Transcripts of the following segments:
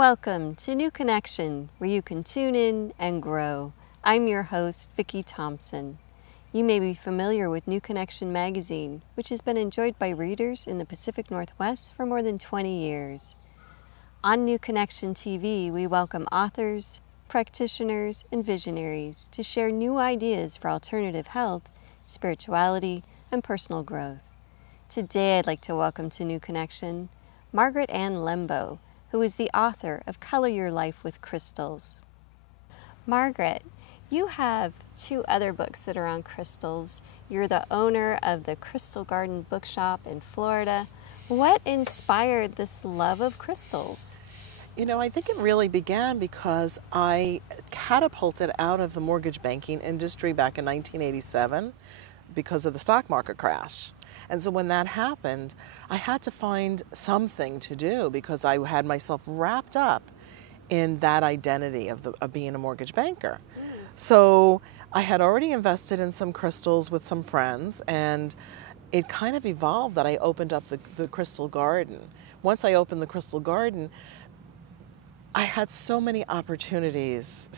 Welcome to New Connection, where you can tune in and grow. I'm your host, Vicki Thompson. You may be familiar with New Connection magazine, which has been enjoyed by readers in the Pacific Northwest for more than 20 years. On New Connection TV, we welcome authors, practitioners, and visionaries to share new ideas for alternative health, spirituality, and personal growth. Today, I'd like to welcome to New Connection Margaret Lembo, who is the author of Color Your Life with Crystals. Margaret, you have two other books that are on crystals. You're the owner of the Crystal Garden Bookshop in Florida. What inspired this love of crystals? You know, I think it really began because I catapulted out of the mortgage banking industry back in 1987 because of the stock market crash. And so when that happened, I had to find something to do because I had myself wrapped up in that identity of being a mortgage banker. So I had already invested in some crystals with some friends, and it kind of evolved that I opened up the crystal garden. Once I opened the crystal garden, I had so many opportunities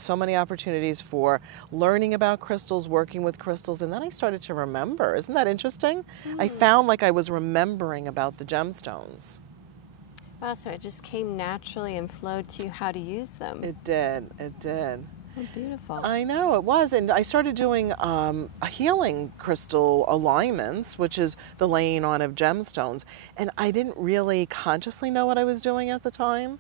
for learning about crystals, working with crystals, and then I started to remember. Isn't that interesting? I found like I was remembering about the gemstones. Wow, so it just came naturally and flowed to you how to use them. It did. So beautiful. I know, it was, and I started doing healing crystal alignments, which is the laying on of gemstones, and I didn't really consciously know what I was doing at the time.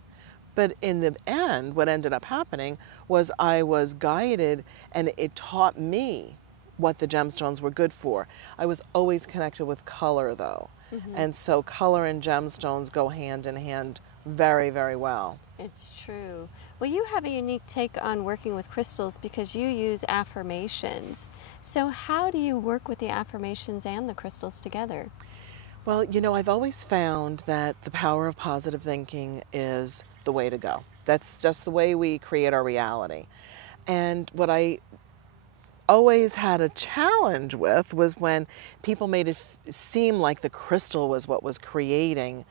But in the end, what ended up happening was I was guided, and it taught me what the gemstones were good for. I was always connected with color, though. And so color and gemstones go hand in hand very, very well. It's true. Well, you have a unique take on working with crystals because you use affirmations. So how do you work with the affirmations and the crystals together? Well, you know, I've always found that the power of positive thinking is the way to go. That's just the way we create our reality. And what I always had a challenge with was when people made it seem like the crystal was what was creating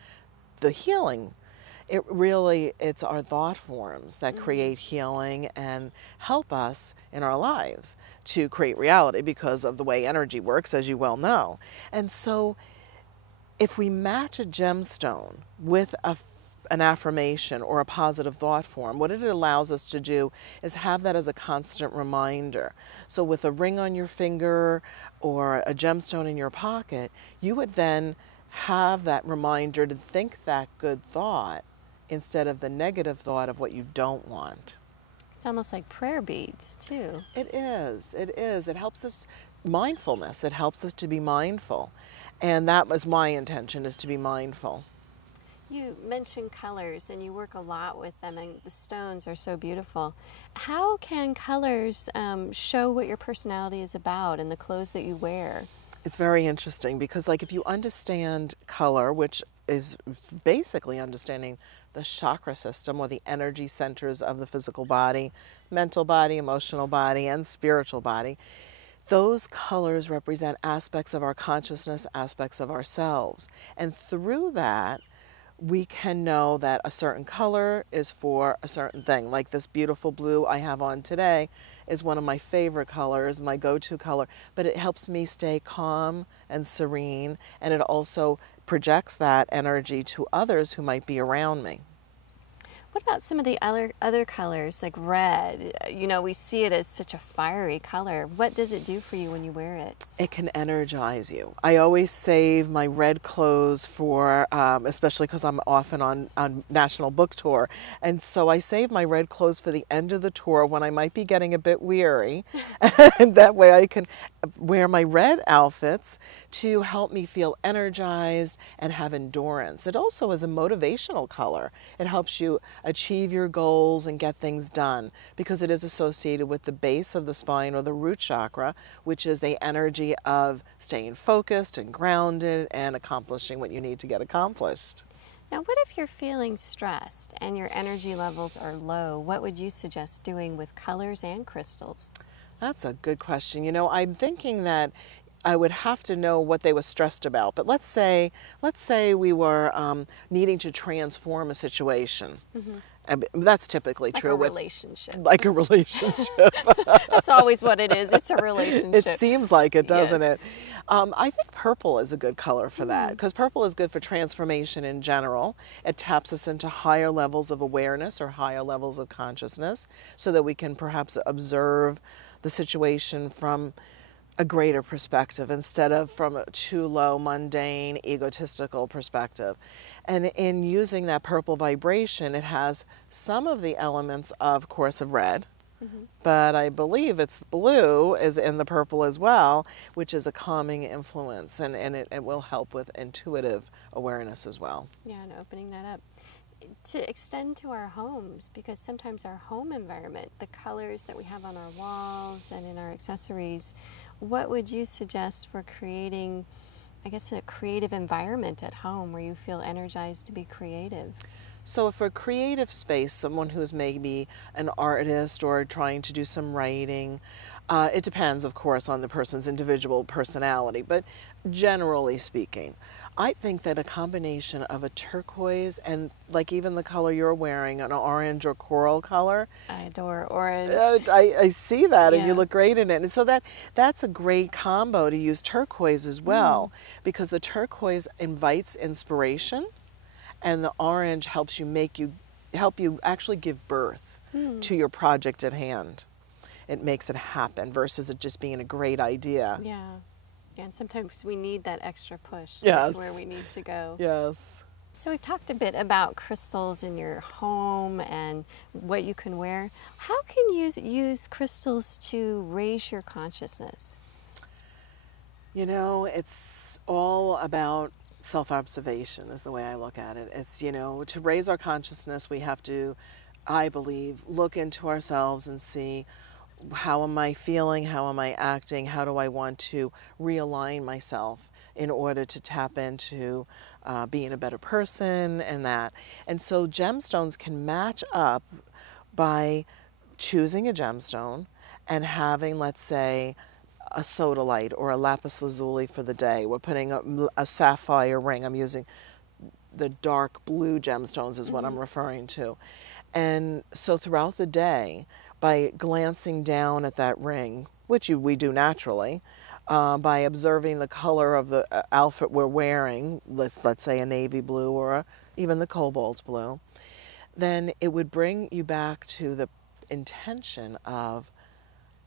the healing. It's our thought forms that create healing and help us in our lives to create reality because of the way energy works, as you well know. And so if we match a gemstone with an affirmation or a positive thought form, what it allows us to do is have that as a constant reminder. So with a ring on your finger or a gemstone in your pocket, you would then have that reminder to think that good thought instead of the negative thought of what you don't want. It's almost like prayer beads, too. It is. It helps us, mindfulness, it helps us to be mindful. And that was my intention, is to be mindful. You mentioned colors, and you work a lot with them, and the stones are so beautiful. How can colors show what your personality is about in the clothes that you wear? It's very interesting because, like, if you understand color, which is basically understanding the chakra system or the energy centers of the physical body, mental body, emotional body, and spiritual body, those colors represent aspects of our consciousness, aspects of ourselves. And through that, we can know that a certain color is for a certain thing. Like this beautiful blue I have on today is one of my favorite colors, my go-to color, but it helps me stay calm and serene, and it also projects that energy to others who might be around me. What about some of the other colors, like red? You know, we see it as such a fiery color. What does it do for you when you wear it? It can energize you. I always save my red clothes for, especially because I'm often on national book tour, and so I save my red clothes for the end of the tour when I might be getting a bit weary, and that way I can wear my red outfits to help me feel energized and have endurance. It also is a motivational color. It helps you achieve your goals and get things done because it is associated with the base of the spine or the root chakra, which is the energy of staying focused and grounded and accomplishing what you need to get accomplished. Now, what if you're feeling stressed and your energy levels are low? What would you suggest doing with colors and crystals? That's a good question. You know, I'm thinking that I would have to know what they were stressed about. But let's say we were needing to transform a situation. That's typically Like true a with relationship. like a relationship. That's always what it is. It's a It relationship. seems like it, doesn't Yes. it? I think purple is a good color for that because purple is good for transformation in general. It taps us into higher levels of awareness or higher levels of consciousness so that we can perhaps observe the situation from a greater perspective instead of from a too low, mundane, egotistical perspective. And in using that purple vibration, it has some of the elements, of course, of red, but I believe it's blue is in the purple as well, which is a calming influence, and it will help with intuitive awareness as well. Yeah, and opening that up. To extend to our homes, because sometimes our home environment, the colors that we have on our walls and in our accessories, what would you suggest for creating, I guess, a creative environment at home where you feel energized to be creative? So for a creative space, someone who's maybe an artist or trying to do some writing, it depends, of course, on the person's individual personality, but generally speaking, I think that a combination of a turquoise and like even the color you're wearing, an orange or coral color. I adore orange. I see that, and you Yeah. look great in it. And so that's a great combo to use turquoise as well, because the turquoise invites inspiration, and the orange helps help you actually give birth to your project at hand. It makes it happen versus it just being a great idea. Yeah. And sometimes we need that extra push. Yes. That's where we need to go. Yes. So we've talked a bit about crystals in your home and what you can wear. How can you use crystals to raise your consciousness? You know, it's all about self-observation is the way I look at it. It's, to raise our consciousness, we have to, I believe, look into ourselves and see, how am I feeling? How am I acting? How do I want to realign myself in order to tap into being a better person and that? And so gemstones can match up by choosing a gemstone and having, let's say, a sodalite or a lapis lazuli for the day. We're putting a sapphire ring. I'm using the dark blue gemstones is what I'm referring to. And so throughout the day, by glancing down at that ring, which we do naturally, by observing the color of the outfit we're wearing, let's say a navy blue or even the cobalt blue, then it would bring you back to the intention of,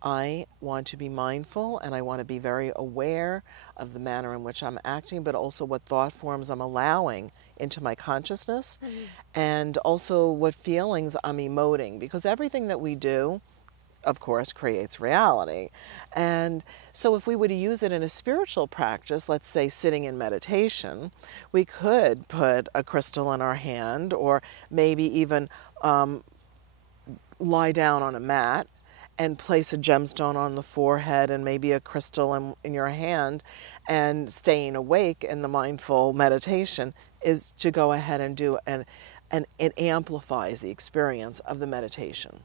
I want to be mindful and I want to be very aware of the manner in which I'm acting, but also what thought forms I'm allowing into my consciousness, and also what feelings I'm emoting, because everything that we do, of course, creates reality. And so if we were to use it in a spiritual practice, let's say sitting in meditation, we could put a crystal in our hand, or maybe even lie down on a mat and place a gemstone on the forehead and maybe a crystal in your hand, and staying awake in the mindful meditation is to go ahead and do, and it amplifies the experience of the meditation.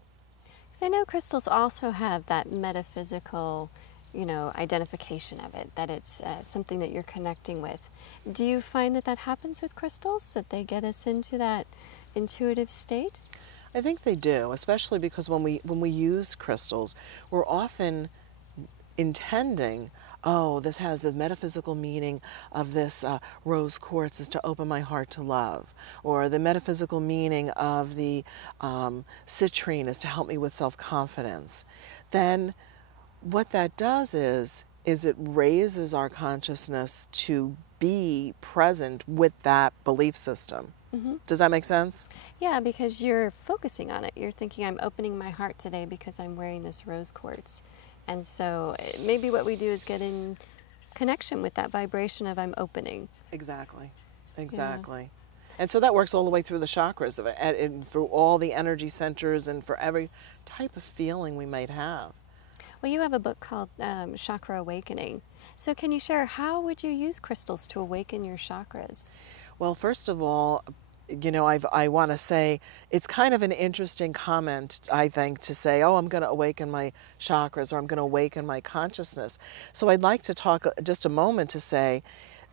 Because I know crystals also have that metaphysical, identification of it, that it's something that you're connecting with. Do you find that happens with crystals, that they get us into that intuitive state? I think they do, especially because when we use crystals, we're often intending, oh, this has the metaphysical meaning of this rose quartz is to open my heart to love, or the metaphysical meaning of the citrine is to help me with self-confidence. Then what that does is it raises our consciousness to be present with that belief system. Does that make sense? Yeah, because you're focusing on it. You're thinking, I'm opening my heart today because I'm wearing this rose quartz. And so maybe what we do is get in connection with that vibration of I'm opening. Exactly. And so that works all the way through the chakras, and through all the energy centers, and for every type of feeling we might have. Well, you have a book called Chakra Awakening. So can you share, how would you use crystals to awaken your chakras? Well, first of all, I want to say it's kind of an interesting comment, I think, to say, oh, I'm going to awaken my chakras, or I'm going to awaken my consciousness. So I'd like to talk just a moment to say,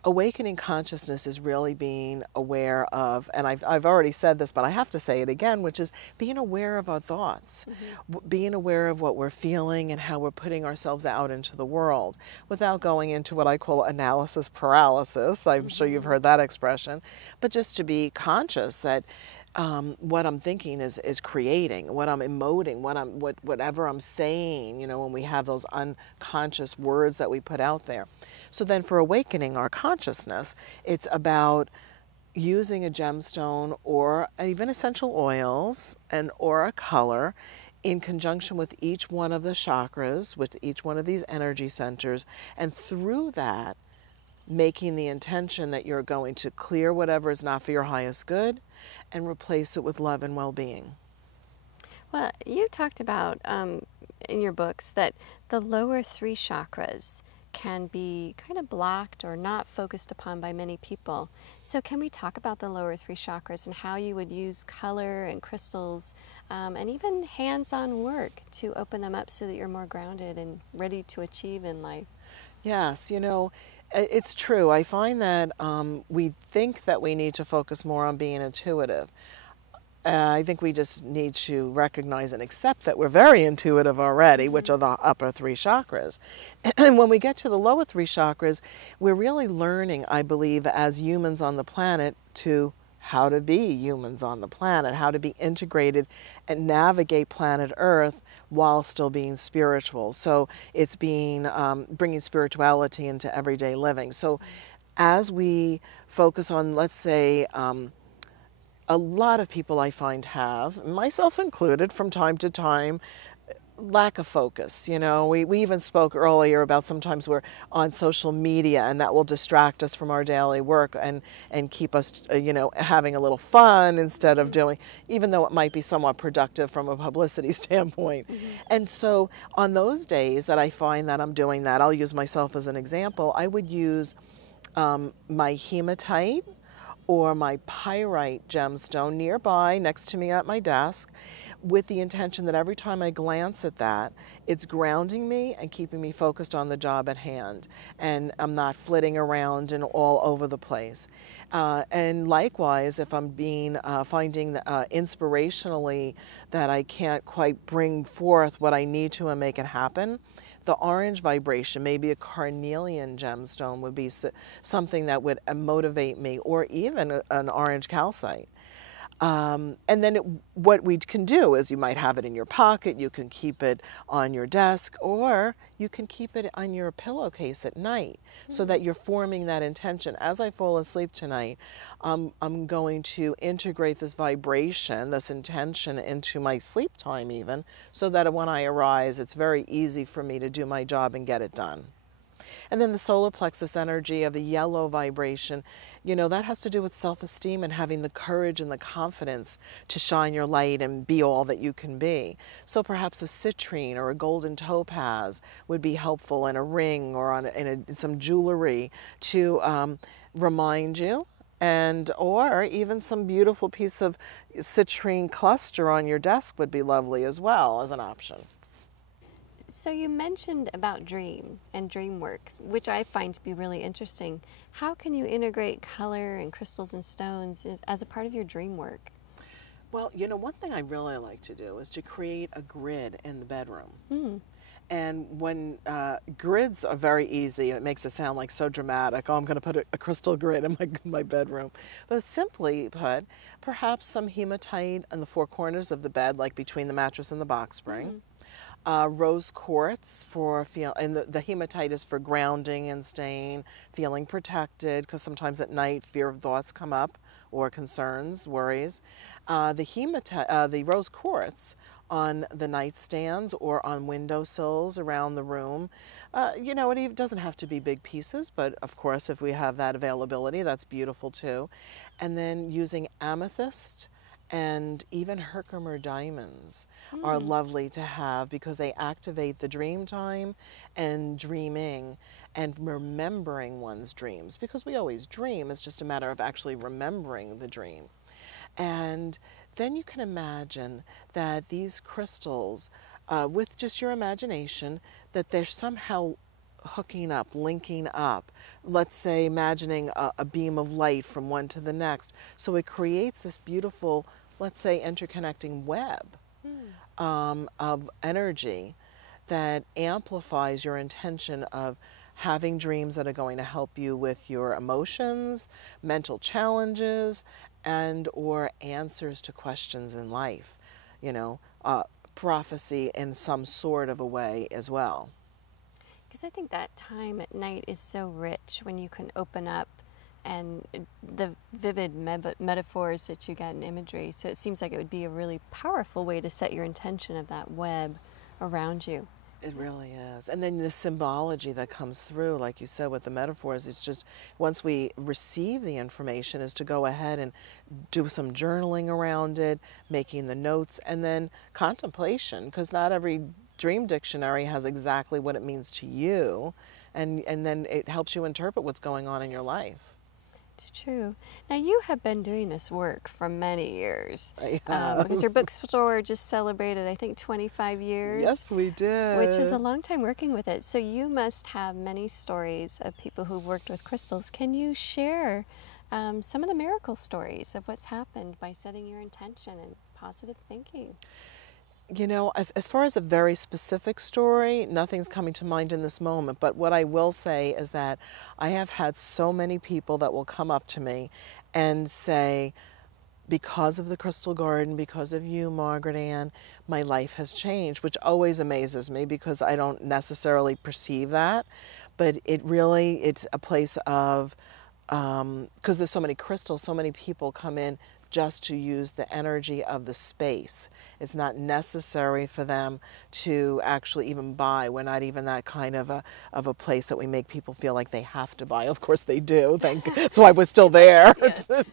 awakening consciousness is really being aware of, and I've already said this, but I have to say it again, which is being aware of our thoughts, being aware of what we're feeling and how we're putting ourselves out into the world without going into what I call analysis paralysis. I'm sure you've heard that expression, but just to be conscious that what I'm thinking is creating, what I'm emoting, whatever I'm saying, you know, when we have those unconscious words that we put out there. So then for awakening our consciousness, it's about using a gemstone or even essential oils or a color in conjunction with each one of the chakras, with each one of these energy centers, and through that, making the intention that you're going to clear whatever is not for your highest good and replace it with love and well-being. Well, you talked about in your books that the lower three chakras can be kind of blocked or not focused upon by many people. So can we talk about the lower three chakras and how you would use color and crystals and even hands-on work to open them up so that you're more grounded and ready to achieve in life? Yes, you know, it's true. I find that we think that we need to focus more on being intuitive. I think we just need to recognize and accept that we're very intuitive already, which are the upper three chakras. And when we get to the lower three chakras, we're really learning, I believe, as humans on the planet to how to be humans on the planet, how to be integrated and navigate planet Earth while still being spiritual. So it's being bringing spirituality into everyday living. So as we focus on, let's say, a lot of people I find have, myself included, from time to time, lack of focus. You know, we even spoke earlier about sometimes we're on social media and that will distract us from our daily work and keep us, you know, having a little fun instead of doing, even though it might be somewhat productive from a publicity standpoint. And so on those days that I find that I'm doing that, I'll use myself as an example, I would use my hematite or my pyrite gemstone nearby next to me at my desk with the intention that every time I glance at that, it's grounding me and keeping me focused on the job at hand. And I'm not flitting around and all over the place. And likewise, if I'm finding inspirationally that I can't quite bring forth what I need to and make it happen, the orange vibration, maybe a carnelian gemstone would be something that would motivate me, or even an orange calcite. And then what we can do is you might have it in your pocket, you can keep it on your desk, or you can keep it on your pillowcase at night so that you're forming that intention. As I fall asleep tonight, I'm going to integrate this vibration, this intention into my sleep time even, so that when I arise, it's very easy for me to do my job and get it done. And then the solar plexus energy of the yellow vibration, you know, that has to do with self-esteem and having the courage and the confidence to shine your light and be all that you can be. So perhaps a citrine or a golden topaz would be helpful in a ring or in some jewelry to remind you. And or even some beautiful piece of citrine cluster on your desk would be lovely as well as an option. So you mentioned about dream and dream works, which I find to be really interesting. How can you integrate color and crystals and stones as a part of your dream work? Well, you know, one thing I really like to do is to create a grid in the bedroom. And when grids are very easy, it makes it sound like so dramatic. Oh, I'm going to put a crystal grid in my bedroom. But simply put, perhaps some hematite in the four corners of the bed, like between the mattress and the box spring. Rose quartz and the hematite is for grounding and staying, feeling protected, because sometimes at night fear of thoughts come up or concerns, worries. The rose quartz on the nightstands or on windowsills around the room. You know, it doesn't have to be big pieces, but of course if we have that availability, that's beautiful too. And then using amethyst and even Herkimer diamonds are lovely to have because they activate the dream time and dreaming and remembering one's dreams, because we always dream. It's just a matter of actually remembering the dream. And then you can imagine that these crystals, with just your imagination, that they're somehow hooking up, linking up, let's say imagining a beam of light from one to the next. So it creates this beautiful, let's say, interconnecting web of energy that amplifies your intention of having dreams that are going to help you with your emotions, mental challenges, and or answers to questions in life, you know, prophecy in some sort of a way as well. Because I think that time at night is so rich when you can open up and the vivid metaphors that you get in imagery. So it seems like it would be a really powerful way to set your intention of that web around you. It really is. And then the symbology that comes through, like you said, with the metaphors, it's just once we receive the information is to go ahead and do some journaling around it, making the notes, and then contemplation, because not every dream dictionary has exactly what it means to you, and then it helps you interpret what's going on in your life. It's true. Now, you have been doing this work for many years. Yeah. Because your bookstore just celebrated, I think, 25 years. Yes, we did. Which is a long time working with it. So you must have many stories of people who've worked with crystals. Can you share some of the miracle stories of what's happened by setting your intention and positive thinking? You know, as far as a very specific story, nothing's coming to mind in this moment. But what I will say is that I have had so many people that will come up to me and say, because of the Crystal Garden, because of you, Margaret Ann, my life has changed, which always amazes me because I don't necessarily perceive that. But it's a place of, because there's so many crystals, so many people come in just to use the energy of the space. It's not necessary for them to actually even buy. We're not even that kind of a place that we make people feel like they have to buy. Of course they do. That's why we're still there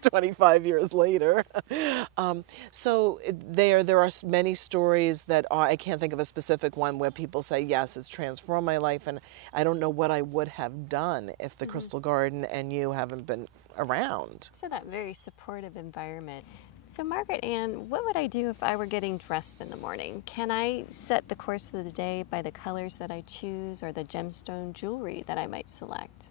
25 years later. So there are many stories that I can't think of a specific one where people say, yes, it's transformed my life, and I don't know what I would have done if the Crystal Garden and you haven't been around. So that very supportive environment. So Margaret Ann, what would I do if I were getting dressed in the morning? Can I set the course of the day by the colors that I choose or the gemstone jewelry that I might select?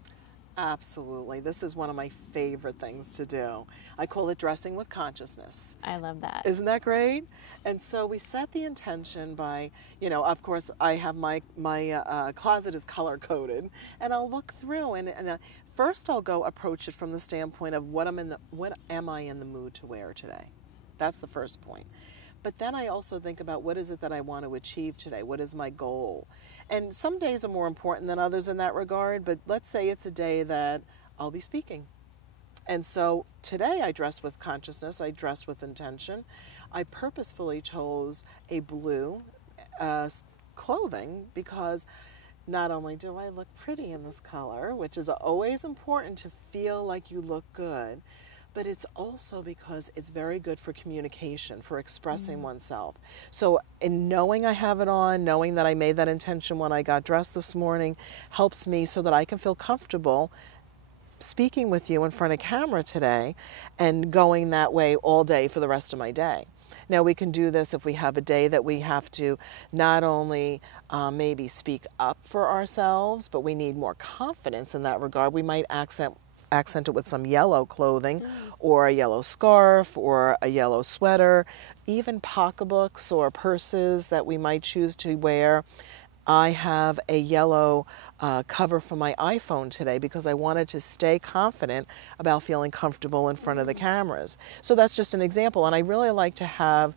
Absolutely. This is one of my favorite things to do. I call it dressing with consciousness. I love that. Isn't that great? And so we set the intention by, you know, of course I have my closet is color coded, and I'll look through and first I'll go approach it from the standpoint of what am I in the mood to wear today? That's the first point. But then I also think about what is it that I want to achieve today? What is my goal? And some days are more important than others in that regard, but let's say it's a day that I'll be speaking. And so today I dressed with consciousness, I dressed with intention. I purposefully chose a blue clothing because not only do I look pretty in this color, which is always important to feel like you look good, but it's also because it's very good for communication, for expressing oneself. So in knowing I have it on, knowing that I made that intention when I got dressed this morning, helps me so that I can feel comfortable speaking with you in front of camera today and going that way all day for the rest of my day. Now we can do this if we have a day that we have to not only maybe speak up for ourselves, but we need more confidence in that regard. We might accent it with some yellow clothing or a yellow scarf or a yellow sweater, even pocketbooks or purses that we might choose to wear. I have a yellow cover for my iPhone today because I wanted to stay confident about feeling comfortable in front of the cameras. So that's just an example, and I really like to have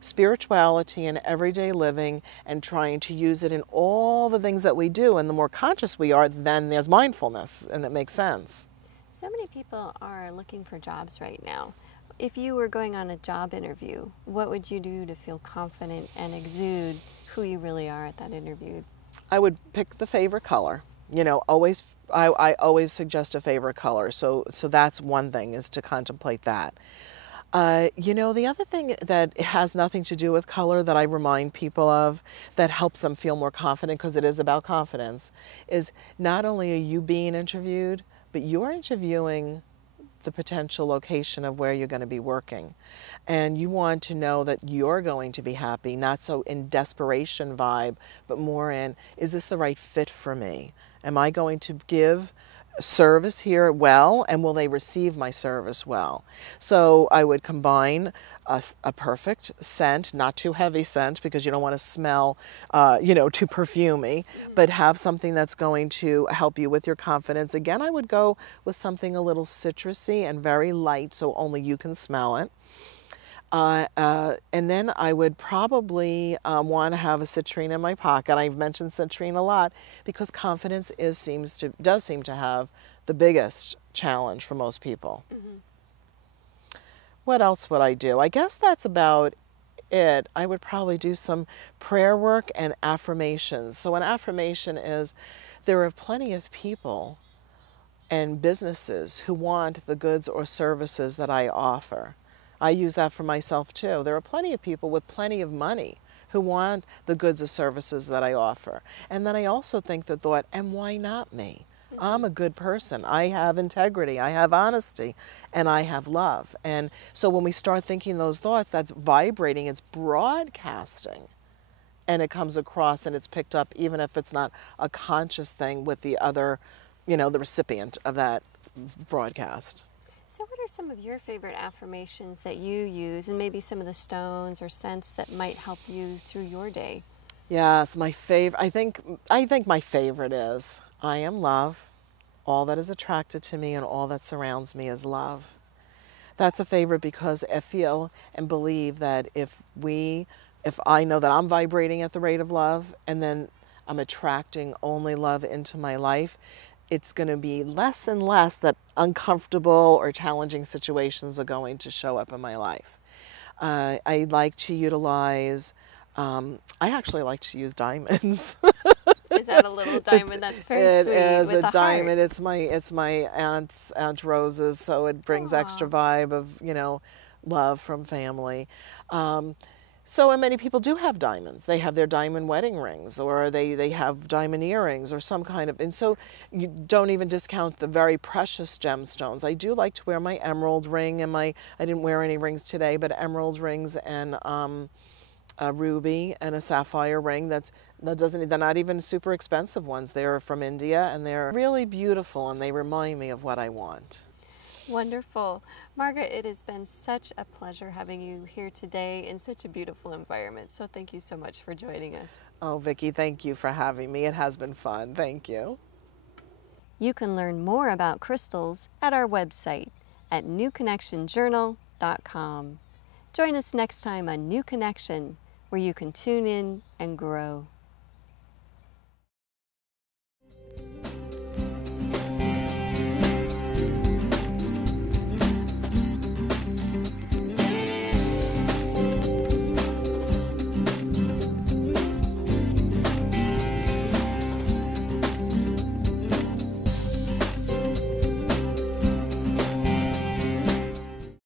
spirituality in everyday living and trying to use it in all the things that we do, and the more conscious we are, then there's mindfulness, and it makes sense. So many people are looking for jobs right now. If you were going on a job interview, what would you do to feel confident and exude who you really are at that interview? I would pick the favorite color. You know, I always suggest a favorite color. So that's one thing, is to contemplate that. You know, the other thing that has nothing to do with color that I remind people of that helps them feel more confident, because it is about confidence, is not only are you being interviewed, but you're interviewing the potential location of where you're going to be working. And you want to know that you're going to be happy, not so in desperation vibe, but more in, is this the right fit for me? Am I going to give service here well, and will they receive my service well? So I would combine a perfect scent, not too heavy scent because you don't want to smell, too perfumey, but have something that's going to help you with your confidence. Again, I would go with something a little citrusy and very light so only you can smell it. And then I would probably want to have a citrine in my pocket. I've mentioned citrine a lot because confidence does seem to have the biggest challenge for most people. Mm-hmm. What else would I do? I guess that's about it. I would probably do some prayer work and affirmations. So an affirmation is, there are plenty of people and businesses who want the goods or services that I offer. I use that for myself too. There are plenty of people with plenty of money who want the goods or services that I offer. And then I also think the thought, and why not me? I'm a good person. I have integrity, I have honesty, and I have love. And so when we start thinking those thoughts, that's vibrating, it's broadcasting. And it comes across and it's picked up, even if it's not a conscious thing with the other, the recipient of that broadcast. So what are some of your favorite affirmations that you use, and maybe some of the stones or scents that might help you through your day? Yes, my favorite, I think my favorite is, I am love. All that is attracted to me and all that surrounds me is love. That's a favorite because I feel and believe that if I know that I'm vibrating at the rate of love, and then I'm attracting only love into my life, it's going to be less and less that uncomfortable or challenging situations are going to show up in my life. I like to utilize, I actually like to use diamonds. Is that a little diamond? That's very sweet. It is with a diamond. Heart. It's my Aunt Rose's, so it brings extra vibe of love from family. And many people do have diamonds. They have their diamond wedding rings, or they have diamond earrings, or some kind of, and so you don't even discount the very precious gemstones. I do like to wear my emerald ring and I didn't wear any rings today, but emerald rings and a ruby and a sapphire ring they're not even super expensive ones. They're from India and they're really beautiful and they remind me of what I want. Wonderful. Margaret, it has been such a pleasure having you here today in such a beautiful environment. So thank you so much for joining us. Oh, Vicki, thank you for having me. It has been fun. Thank you. You can learn more about crystals at our website at newconnectionjournal.com. Join us next time on New Connection, where you can tune in and grow.